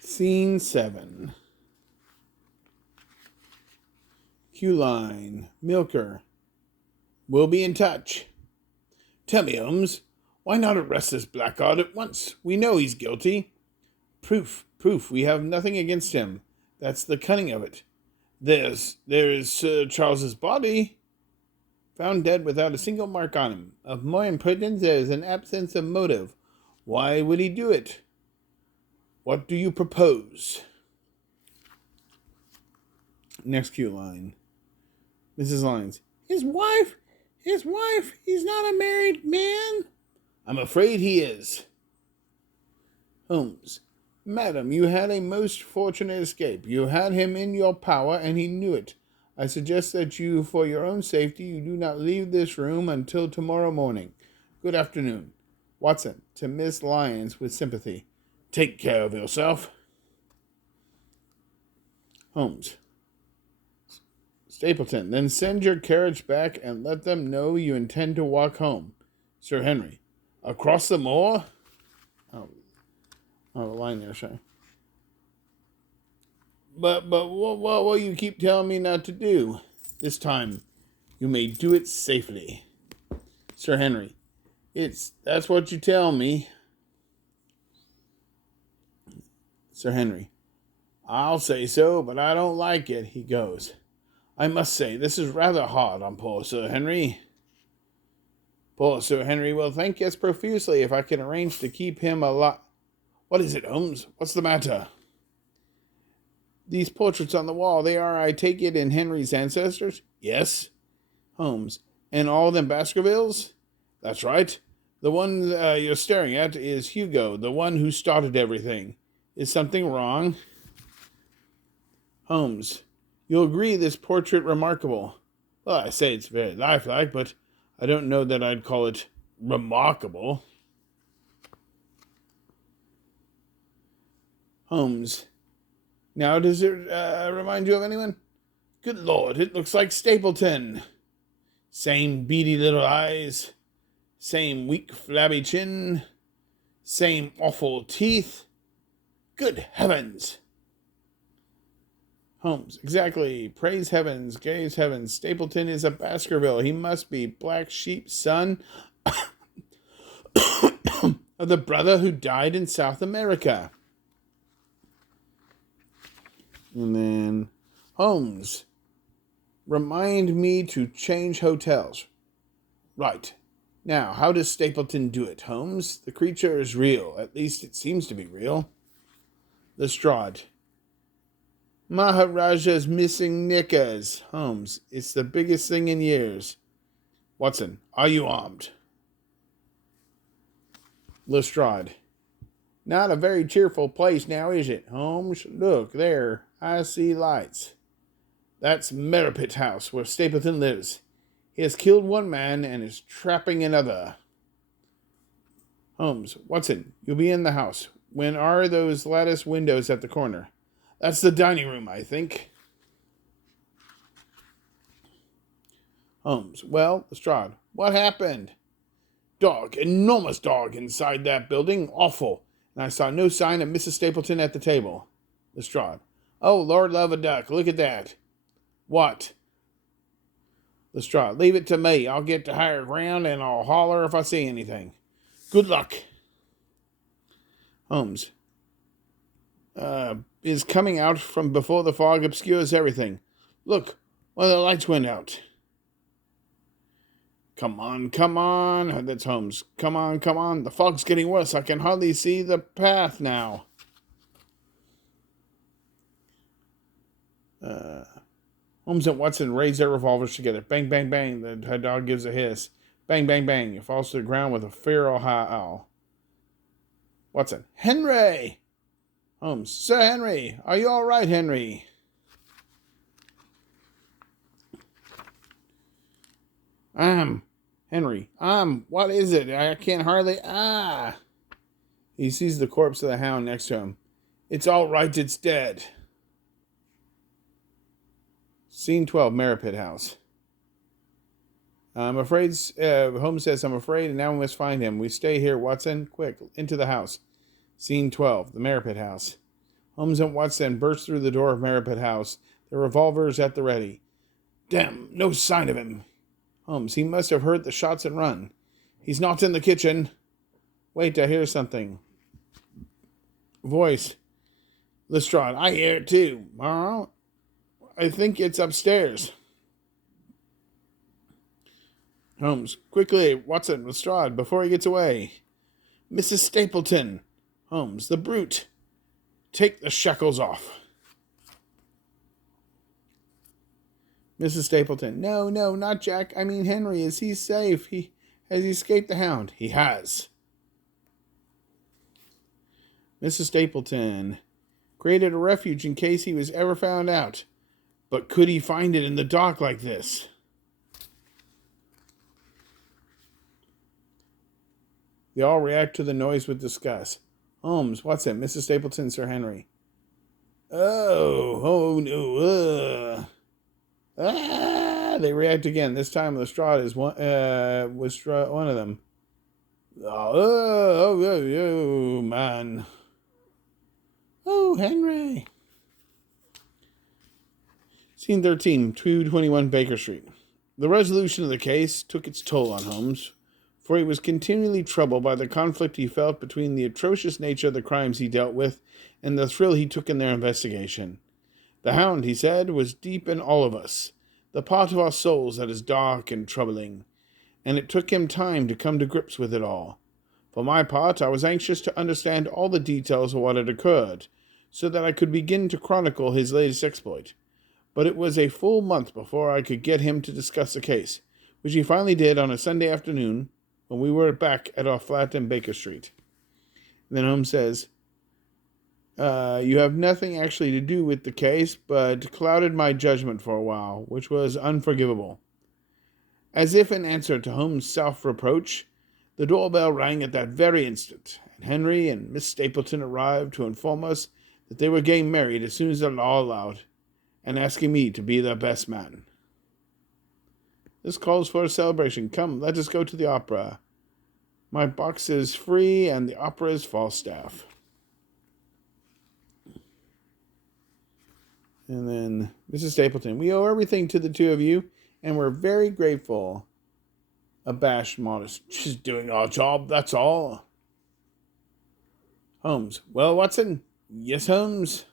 Scene 7. Q line. Milker. We'll be in touch. Tell me, Holmes, why not arrest this blackguard at once? We know he's guilty. Proof. We have nothing against him. That's the cunning of it. There is Sir Charles's body, found dead without a single mark on him. Of more importance, there is an absence of motive. Why would he do it? What do you propose? Next cue line. Mrs. Lyons. His wife, he's not a married man. I'm afraid he is. Holmes. Madam, you had a most fortunate escape. You had him in your power, and he knew it. I suggest that you, for your own safety, you do not leave this room until tomorrow morning. Good afternoon. Watson, to Miss Lyons with sympathy. Take care of yourself. Holmes. Stapleton, then send your carriage back and let them know you intend to walk home. Sir Henry. Across the moor? Oh, the line there, sorry. But what will you keep telling me not to do? This time, you may do it safely. Sir Henry. That's what you tell me. Sir Henry. I'll say so, but I don't like it, he goes. I must say, this is rather hard on poor Sir Henry. Poor Sir Henry will thank us profusely if I can arrange to keep him alive. What is it, Holmes? What's the matter? These portraits on the wall, they are, I take it, in Henry's ancestors? Yes. Holmes. And all of them Baskervilles? That's right. The one you're staring at is Hugo, the one who started everything. Is something wrong? Holmes. You'll agree this portrait remarkable. Well, I say it's very lifelike, but I don't know that I'd call it remarkable. Holmes. Now, does it remind you of anyone? Good Lord, it looks like Stapleton. Same beady little eyes. Same weak, flabby chin. Same awful teeth. Good heavens. Holmes. Exactly. Praise heavens. Gaze heavens. Stapleton is a Baskerville. He must be Black Sheep's son of the brother who died in South America. And then, Holmes. Remind me to change hotels. Right. Now, how does Stapleton do it, Holmes? The creature is real. At least it seems to be real. Lestrade. Maharaja's missing knickers. Holmes. It's the biggest thing in years. Watson. Are you armed? Lestrade. Not a very cheerful place now, is it, Holmes? Look, there. I see lights. That's Merripit House, where Stapleton lives. He has killed one man and is trapping another. Holmes. Watson, you'll be in the house. When are those lattice windows at the corner? That's the dining room, I think. Holmes. Well, Lestrade. What happened? Dog. Enormous dog inside that building. Awful. And I saw no sign of Mrs. Stapleton at the table. Lestrade. Oh, Lord love a duck. Look at that. What? Lestrade. Leave it to me. I'll get to higher ground and I'll holler if I see anything. Good luck. Holmes. Is coming out from before the fog obscures everything. Look, one of the lights went out. Come on. That's Holmes. Come on. The fog's getting worse. I can hardly see the path now. Holmes and Watson raise their revolvers together. Bang, bang, bang. The dog gives a hiss. Bang, bang, bang. It falls to the ground with a feral howl. Watson. Henry! Holmes. Sir Henry! Are you all right, Henry? Henry. What is it? I can't hardly... He sees the corpse of the hound next to him. It's all right, it's dead. Scene 12, Merripit House. I'm afraid, Holmes says, I'm afraid, and now we must find him. We stay here, Watson. Quick, into the house. Scene 12, the Merripit House. Holmes and Watson burst through the door of Merripit House, their revolvers at the ready. Damn, no sign of him. Holmes, he must have heard the shots and run. He's not in the kitchen. Wait, I hear something. Voice. Lestrade, I hear it too. I think it's upstairs. Holmes, quickly, Watson, Lestrade, before he gets away. Mrs. Stapleton. Holmes, the brute. Take the shackles off. Mrs. Stapleton, no, not Jack. I mean Henry. Is he safe? Has he escaped the hound? He has. Mrs. Stapleton created a refuge in case he was ever found out. But could he find it in the dark like this? They all react to the noise with disgust. Holmes, Watson, Mrs. Stapleton, Sir Henry. Oh no. They react again. This time Lestrade was one of them. Oh, man. Oh, Henry. Scene 13, 221 Baker Street. The resolution of the case took its toll on Holmes, for he was continually troubled by the conflict he felt between the atrocious nature of the crimes he dealt with and the thrill he took in their investigation. The hound, he said, was deep in all of us, the part of our souls that is dark and troubling, and it took him time to come to grips with it all. For my part, I was anxious to understand all the details of what had occurred, so that I could begin to chronicle his latest exploit. But it was a full month before I could get him to discuss the case, which he finally did on a Sunday afternoon when we were back at our flat in Baker Street. Then Holmes says, you have nothing actually to do with the case, but clouded my judgment for a while, which was unforgivable. As if in answer to Holmes' self-reproach, the doorbell rang at that very instant, and Henry and Miss Stapleton arrived to inform us that they were getting married as soon as the law allowed, and asking me to be their best man. This calls for a celebration. Come, let us go to the opera. My box is free, and the opera is Falstaff. And then Mrs. Stapleton, we owe everything to the two of you, and we're very grateful. Abashed, modest. She's doing our job, that's all. Holmes, well, Watson? Yes, Holmes.